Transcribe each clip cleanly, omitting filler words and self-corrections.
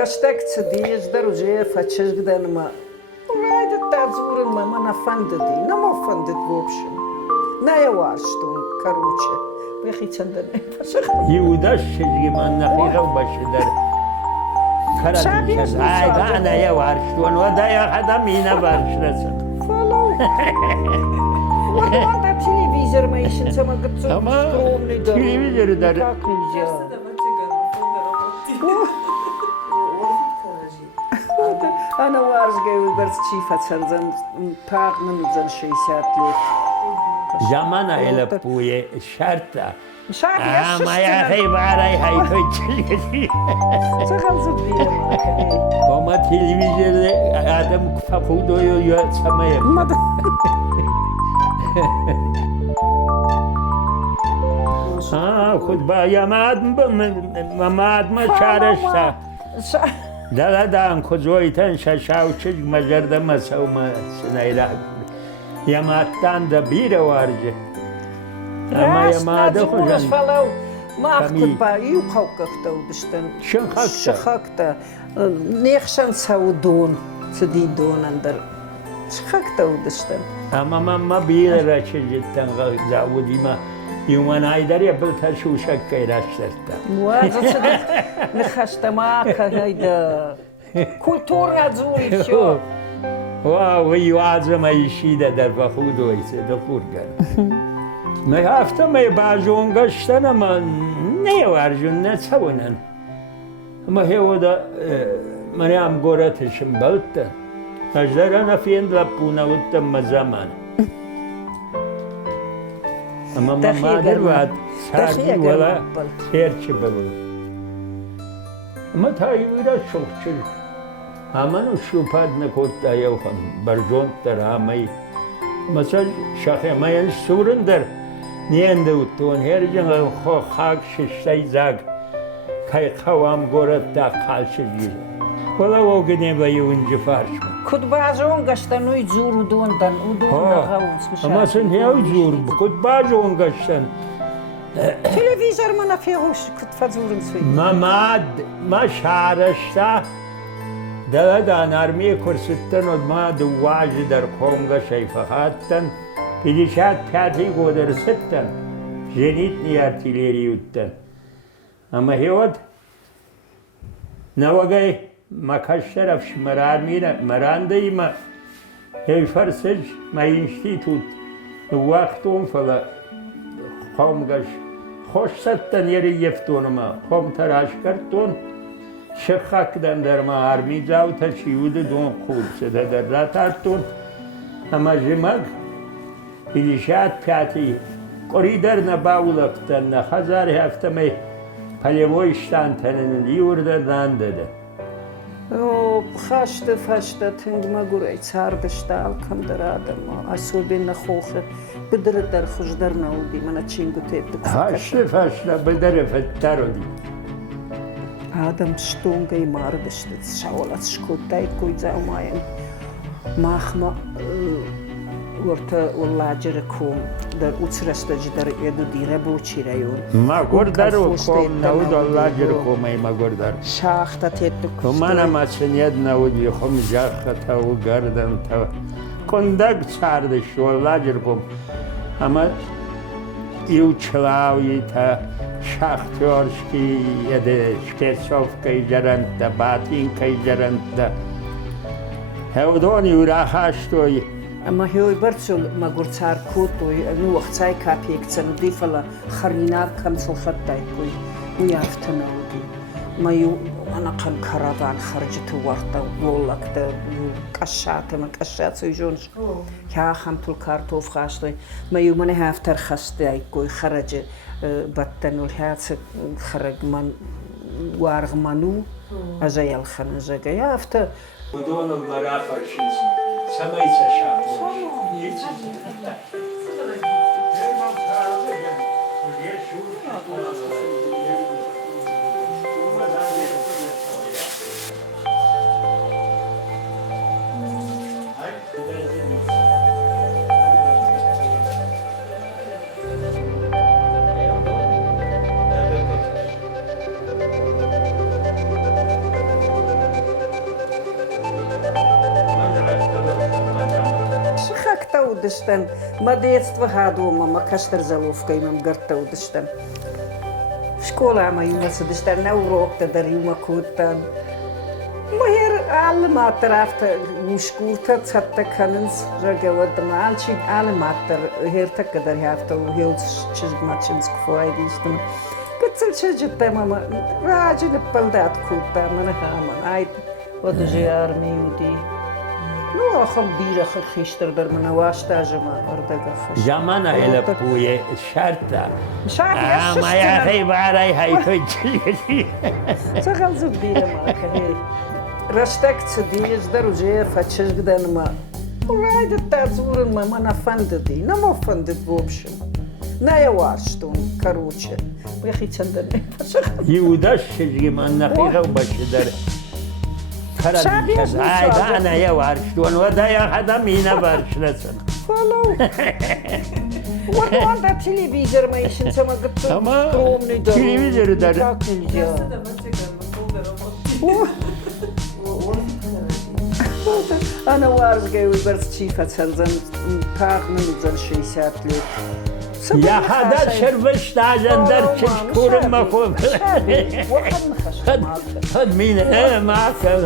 Respect dias dar o dia fachas gdanma. Right at that zuren mama na fandedi. No more funded в общем. Na я warstun, короче. Бехичанда не пашах. يودش جمان نخيره وبشدر كرد هاي أنا يا وارشتون ودا يا حدا مينا بارشرسن Follow. Вот он на телевизор мы ищем, сама скромный да. телевизор да. Как нельзя. أنا وارز جاي برز شيفة سنزن باق من زن 60 ليت. زمان إلى بوي شرطة. شرطة. ما يا أخي بعري هاي كذي. سخن زبدي. وما تلفزيون آدم فقودو يو سمايا. خود با يا ما شارشتا. دلا دام خزويتن شاوچج مجرد مسوما سنايلا يماتان دا بير وارجه اما يماده خجن ما أخذ بايو خوكتو دشتن شخكتا نيخشن سودون سدي دون اندر شخكتو دشتن اما ما بير رچجتن زاودي ما يومان هايدر يبلتا شو شكي راشترتا واضح نخشت معك هيدا كولتورا زوري شو واو يوازم يشيده در بخودو يسه دفورگن ما هفته ما باجون گشتن ما نیوارجون نسونن ما هیودا مریم گورتشم بلت اجدرنا فين لپونا وتم زمان اما ما دروات ساعی ولا سيرش بلو اما تایورا شوخچل همانو شوپاد نکوت دایو خان برجون در همه مثلا شاخه ماین سورن در نینده اوتون هر جنگ خاک ششتای زاگ کای خوام گورد تا خالش گیر ولا وگنی بایونج فارش كنت باجون قشتن ويجور ودون دن ودون نغاونس مش اما سن هيو جور كنت باجون قشتن تلفزيون ما نفيهوش كنت فزورن سوي ما شعرشتا دا نرمی کرستن و ما دواج در خونگا شیفخاتن پیلیشات پیاتی گودر ستن جنیت نی ارتیلریوتن اما هیود نوگای ما کشترفش مرانده ما هی فرسج ما اینشتی توت وقتون فلا خونگاش خوش ستن یری یفتون ما خون تراش کردون شخاکدن در ما آرمی جاو تا چیود دون خود سده در راتارتون اما جمگ پیلیشات پیاتی قری در نباولفتن نخزار هفته می پلیویشتان تنین لیور در رانده ده خاشته فاشته تنگ ما گوری چار دشتال کم در آدم اصوبی نخوخه بدر در خوش در نودی من چینگو تیب خاشته فاشته بدر فترو دی آدم شتونگی ماردشت شاولت شکوتای کوی زاومایم ماخما ورته والله جرکوم در اوترستج در یدو دیره بوچی ریون ما گردر و کوم نود الله جرکوم ای ما گردر شاخته تیتو کمان ما سنید نودی خم جاخت و گردن تا کندگ چاردش والله جرکوم اما یو چلاوی تا شاختورشکی یده شکسوف کی جرند تا باتین کی جرند تا هودونی و راهاشتوی اما هیوی برچول ما گرچار کوتوی نو وقتای کاپیک چنو دیفلا خرینار کم سلخت دای کوی و یافتنا ودی ما یو انا قن کارابان خرجت ورتا ولک ده قشات ما قشات سویجونش که خم طول کارتوف خاشتوی ما یو من هفتر خسته کوی خرج بطن والهات خرج من وارغ منو ازای الخنزه یافته ودون المرافق شنسي سميت شاب удыштан. Ма детство гадума, ма каштар заловка имам гарта удыштан. Школа ама юмаса дыштан, на урокта дар юма куттан. Махер alle matter after mushkuta tsatta kanens ragawad malchi alle matter herta kadar hafta hilt chiz machins kfoidistam getsel chejta mama rajil paldat kuta mana hama ay wadji armiudi no akham bira khister dar mana wastajma ardaga khash Zamana ele puye şartta. شعب Ama ya haybaray haytoy. Sagal zubira ma kahe Растак цедиес даруже фачеш гданма. Урайда тазурен мама на фандеди, на мо фандед в общем. На я варштун, короче. Бехицандер не пашах. Yudaş çizgim annahiga başıdır. Karadışız. Ayda ana ya varştun. O da ya adam yine varşlasın. Фалау. Вот он да телевизор мы ищем, сама готов. Ama Огромный дом. televizörü der. Как нельзя. Она варзгая выборс чифа цензан тагнын зан 60 лет. Ya hada şerbeş tazender çişkurum mafum. Had mine maakal.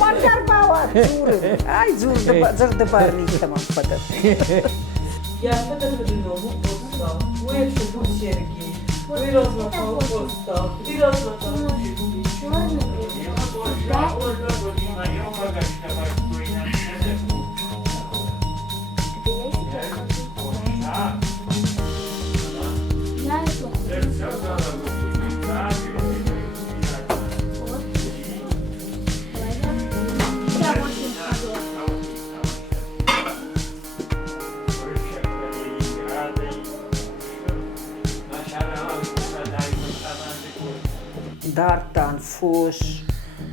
Вандар бава зуры. Ай зур да барни tamam fakat. Я что-то придумал, просто. Вы это будь Сергей. Вы разлопал просто. Ты разлопал. Dartan, Fuß,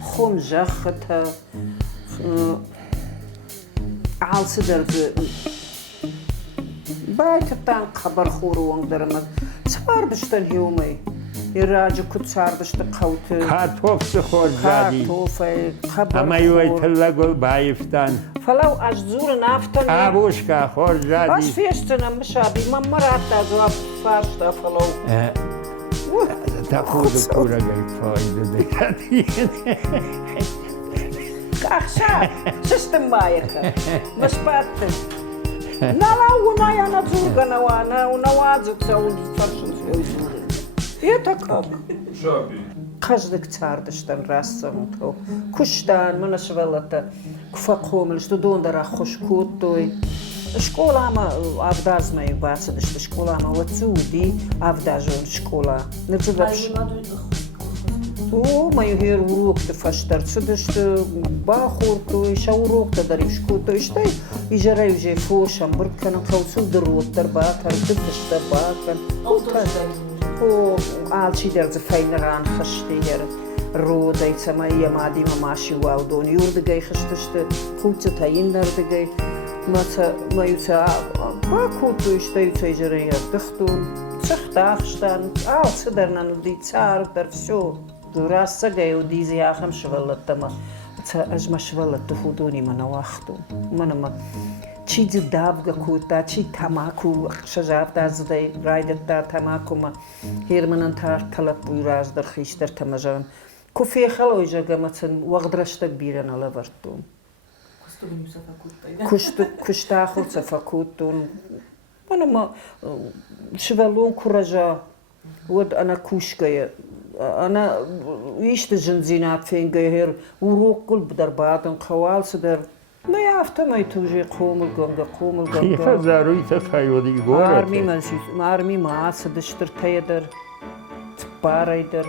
Khumzachta, Alseder, Baitatan, Kabar Huruang, Dermat, Sardistan Humay, Iraju Kutsardista Kautu, Kartofsu horzadi. Kartoffel, Kabar. Ama yuvaylagol bayiftan. Falau Azur Naftan. Kabushka Was horzadi. festen am Shabi, Mamarata, so ab Farsta, Falau. Takudu kura gelfaydı de. Akşam, sistem bayaka. Maspatten. Nala unaya na zurgana wana, unawadzuk sa ulfarşın söylüyor. Ya tak. Каждый цардыштан рассам то. Куштан, мана швелата, кфакомл, что дондара хошкутой. Школа ама авдазмаю басадышты, школа ама вацуди авдажон школа. Называш. О, мою хер урокты фаштар, цудышты бахурту, иша урокта даришку, то иштай, и жарай уже фошам, быркана каусу дыроттар бакар, дыдышта бакар. О, алчи дерза файнаран хаштигер. Рода и сама я мади мамаши ваудон, юрдыгай хаштышты, хутя таиннардыгай. Маюца бакуту иштаюца и жарай ардыхтун. Цахтахштан, алцыдарнан ди цардар, все. Durassa gay o dizi axam shvalatama. Tsa ajma shvalatu huduni mana waqtu. Mana ma chizi davga kuta chi tamaku shajavta zday raidata tamakuma hermanan tar talab buyraz dar khishtar tamajan. Kufi khalo jaga matsan waqdrashta biran ala vartum. Kushta khutsa fakutun. Mana ma shvalun kuraja wad ana kushkaya. أنا إيش تجنزينات فين جاهر وروق كل بدرباتن خوال صدر ما يعرف ما يتوجي قوم الجنجا كيف زاروي تفايودي غورة مارمي ماشي مارمي ما صدشتر تيدر تباريدر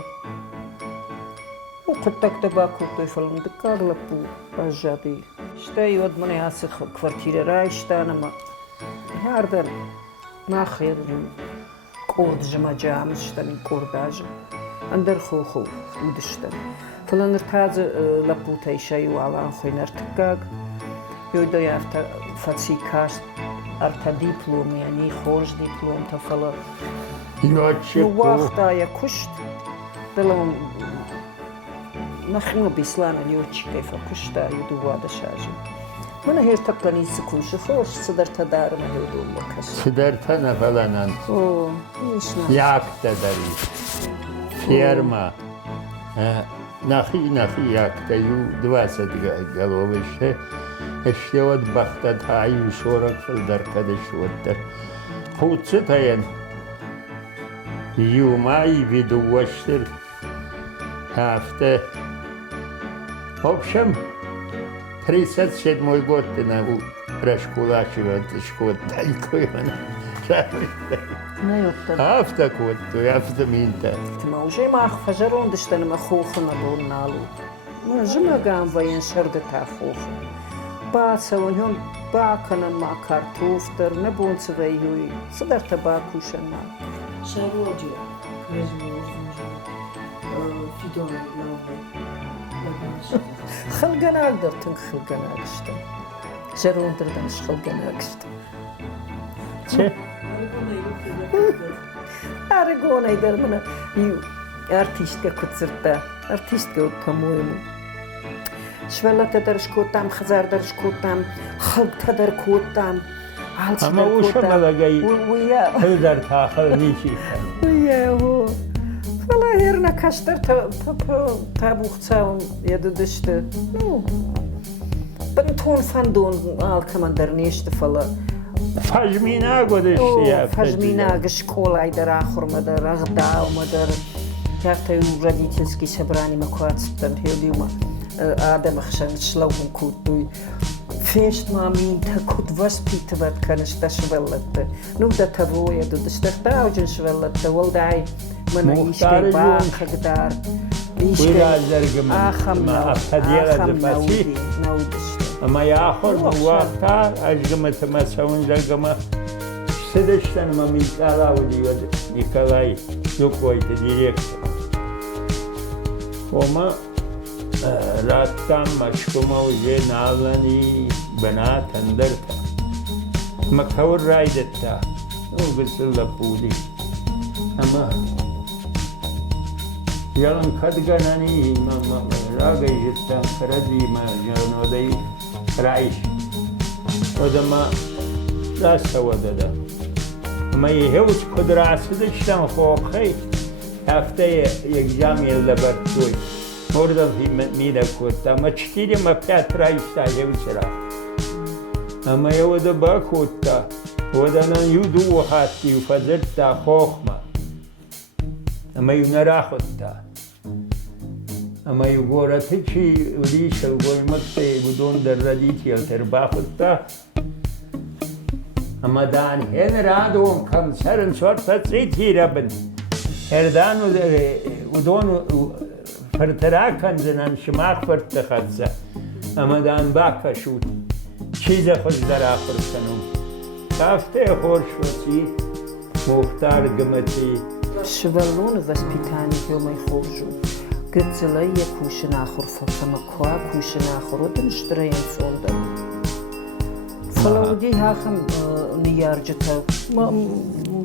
وقتك تباكو تفلم دكار لبو رجابي شتاي ود من ياسخ كوارتيرا رايشتانا ما هاردر ما خير كورد جما جامس شتاني كورداج أندر خوخو ودشتن فلان ارتاز لبوتاي شاي وعلان خوين ارتقاق يودا يافتا فاتسي كاست ارتا ديبلوم يعني خورج ديبلوم تفلا وقتا يا كشت دلهم نخمو بيسلانا نيوتشي كيف كشتا يدو وادا شاجي من هير تقني سكوش فوش صدر تدار ما يودو مكش Sidertana falan أوه إيش ما yakta dari. Firma. Nahi yakta yu 20 galoviще. İşte o bakta tayi şorak fıldar kadış otter. Putsetayen. Yumay viduvaştır. Hafta. Общем, 37 год на Рашкулачева, шкод такой ما يقدر Hafta kod, hafta minta. ما وجي ما فجرون دشتن ما خوخنا دون نالو ما جمع قام وين شرد تافوخ با سوون با كنن ما كارتوف در نبون سويوي صدر تباكو شنا شروجي رجموز فيدون خلقنا اقدر خلقنا قشتن جرون دردنش خلقنا قشتن Çe? أرجونا يدر منا يو أرتيست كتسرتا أرتيست كود كمويمو شوالة تدرش كوتام خزار درش كوتام خلق تدر كوتام عالش Ama در uşama da كوتام gay ويا hıdar tahıl nişi. ويا هو فلا هيرنا كاشتر تابوخ تاون يددشت نو بنتون فندون كمان درنيشت فلا Fajmina god işte yaptı. فجمينا школа در آخر مدر رغدا و مدر كارتي родительский собрание مكواتستن هيليوما آدم خشن شلون كوتوي فيش ما مين تكوت воспитывать конечно شولت نو ده تبويا دو دشتاو جن شولت ولداي من يشتي باخ قدار Uyrazlar آخم نودي نودش Ama yağır bu vakta aşkımı masavun zagama Sıdıştan mı Mikala diyor Nikolay Yukoy'du direktör. Ama rattan maşkuma uze nalani bana tandırta. Makavur raydetta. O gısılla pudi. Ama yalan kadganani raga jittan karadima janodayı Raiş. O zaman rasta odada. Ama yehut kudrası da işte hoğay. Haftaya egzam laboratuvar. Orada mira kutta. Ama 4-5 raişta yevçera. Ama yevoda bakutta. Odanan yudu hatti ufadırta hoğma. Ama yunarahutta. Ama yugoratı ki ulişel koymakta budon derraditi alterbahutta. Ama dan hen radon kanserin sorta tsitirabın. Erdan udon fırtıra zinan şımak fırtı khatsa. Ama dan baka şut. Çize hozdara fırtınım. Kafte hoşvasi. Muhtar gımati. شبلون воспитание يوم يخرجوا قلت لي كوشن آخر فما كوا كوشن آخر ودن اشترين صندر فلودي هاخم نيارجتا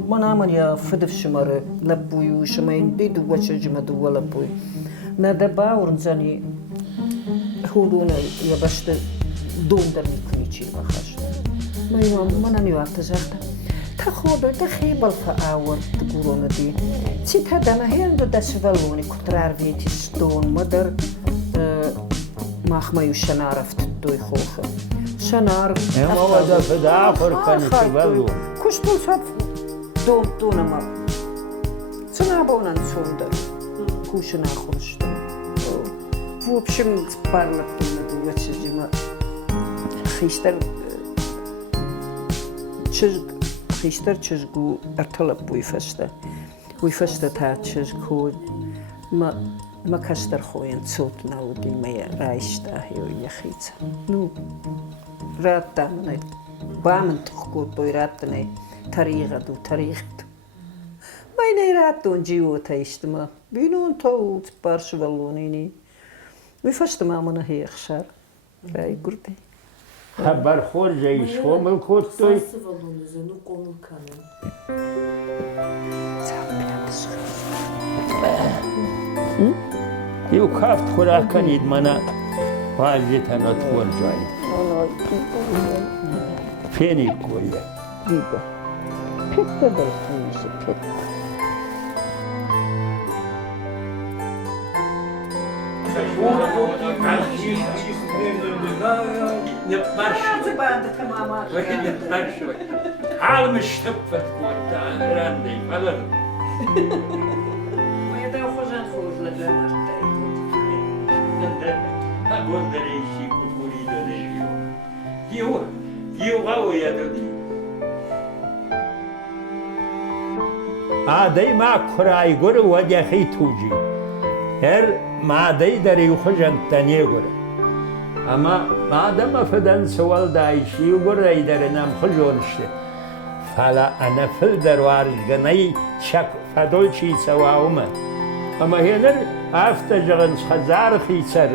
ما نامن يا فدف شمر لبوي وشمين دي دو وشجمة دو لبوي ندبا ورنزاني هودونا يبشت دوم در ميكونيشي بخش ما يوم ما نانيو أتجاهتا تخوض تخيب الفاور تقولون دي سيت هذا ما هي عنده دسفلوني كنت عارفيتي ستون مدر ما خما يوشنا عرفت دوي خوخه شنار Ama o da feda fırkanı var. كوش توصف دون ما سنابونا نسوندر كوش ناخرجت فو بشم تبارلت لنا دواتش جما خيشتر خيشتر چشگو ارتلب ويفشت تا چشگو ما كشتر خوين صوت نودي ما رايشتا هيو يخيتا نو راتا من بامن تخكو توي راتني طريقة دو طريقة ما يني راتون جيو تايشتما بينون تو تبارش والونيني ويفشت ما من هي خشار راي قربي Haber horca iş homel kottoy. Sası valonuzı nu komul kanın. Yok haft kurakan idmana vaziyeten atvorcaydı. فيني كويا دیگه پیت درست میشه پیت حال مش تبفت قوتا راندي فلن ما يدعو خوزن خوز لدمرت أقول دريشي كفوري دريشي يو غاو يا دودي عادي ما كراي غور ودي خي توجي هر ما داي دري خوجن تاني غور اما ما دام فدان سوال دايشي غور يدرنم خوجونشته فلا انا فل دروارج غني شك فدولشي سواوما اما هنر افتا جغن خزار خيسر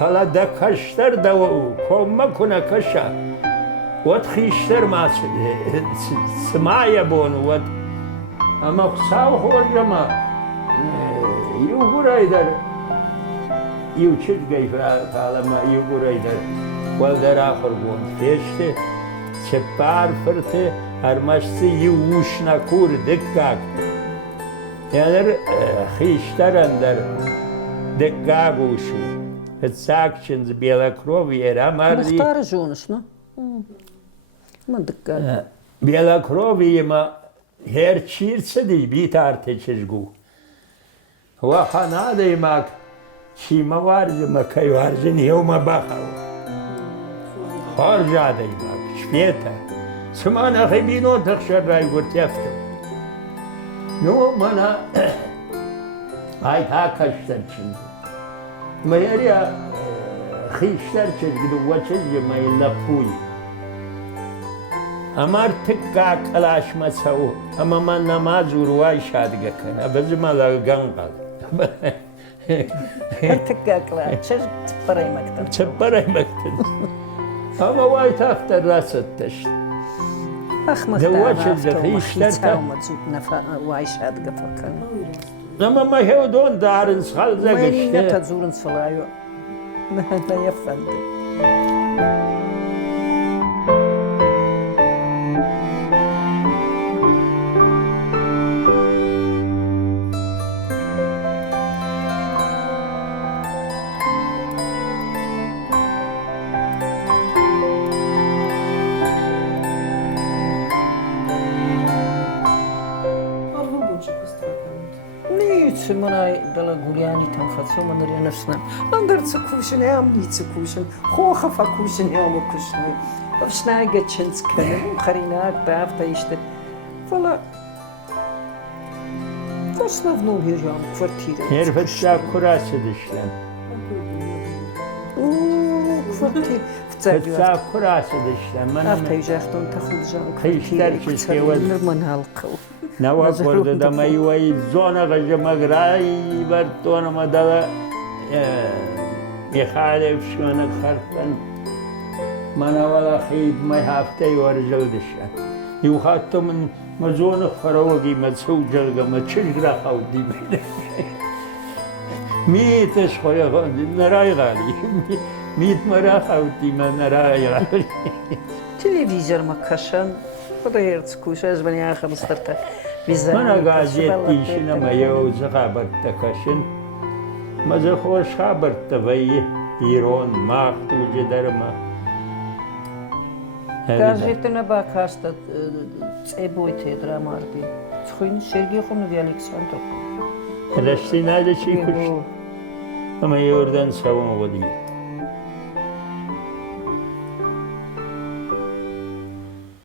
فلا دا كشتر دو كوما كنا كشا ود خيشتر ما سمايا بون ود اما خساو خورجما يو غرايدر يو چت گي فالما يو غرايدر ولدر اخر بون فيشته سپار فرته هرمشتي يو وشنا كور دكاك يعني خيشتر اندر دكاك وشو هتساكشنز بيلا كروفي era ماردي مختار جونش نو ما دكا بيلا كروفي ما هر چيرس دي بيت ارتشجو هو خانا دي ماك شي موارج ما كاي وارجن يوم باخو خارج دي ماك شفيتا سمانا خيبينو تخشر راي قلت يفتم نو مانا هاي تاكشتن چنجو ما يريا خيشتر چجدو وچج ما يلفوي امار تكا كلاش مسو اما من نماز ورواي شادگه كن بزما لغنقل تكا كلا چش تبري مكتب تبري مكتب اما واي تاختر راست تشت اخ مختار خيشتر ما تزود نفا واي شادگه فكر اما ما هو دون دارن خال ما زغشت تزورن صلايو ما يفند منای دل گولیانی تنفسو من داری نفسنا من در تکوشن هم نی تکوشن خو خفا کوشن هم کوشن افشنا گچنس کنم خریناک دافت ایشته فلا فشنا في نوم هيرجع كفرتيرة هير فتشا كراسة دشلن كفرتيرة فتشا كراسة دشلن من أفتح يجاختون تاخد جان خيشتر كسيوز نرمن هالقو نوا برد دم يوي زونا غج مغراي برتون مدلا يخالف شون خرفن من ولا خيد ما هفته ورجل دشان يوخاتو من مزون فروغي مسو جرغ ما تشجرا خودي بين ميتش خويا نراي غالي ميت مرا خودي ما نراي غالي تلفزيون ما كشان بديرت كوشاش بني آخر مسترتا من غازيت تيشنا ما يوز خبر تكشن ما زخوش خبر تبي إيران ماخت وجدرما غازيتنا باكاستا تسيبويتي دراماربي تخوين سيرجي خم في ألكسندر رشتي نادي شيء كش أما يوردن سوون ودي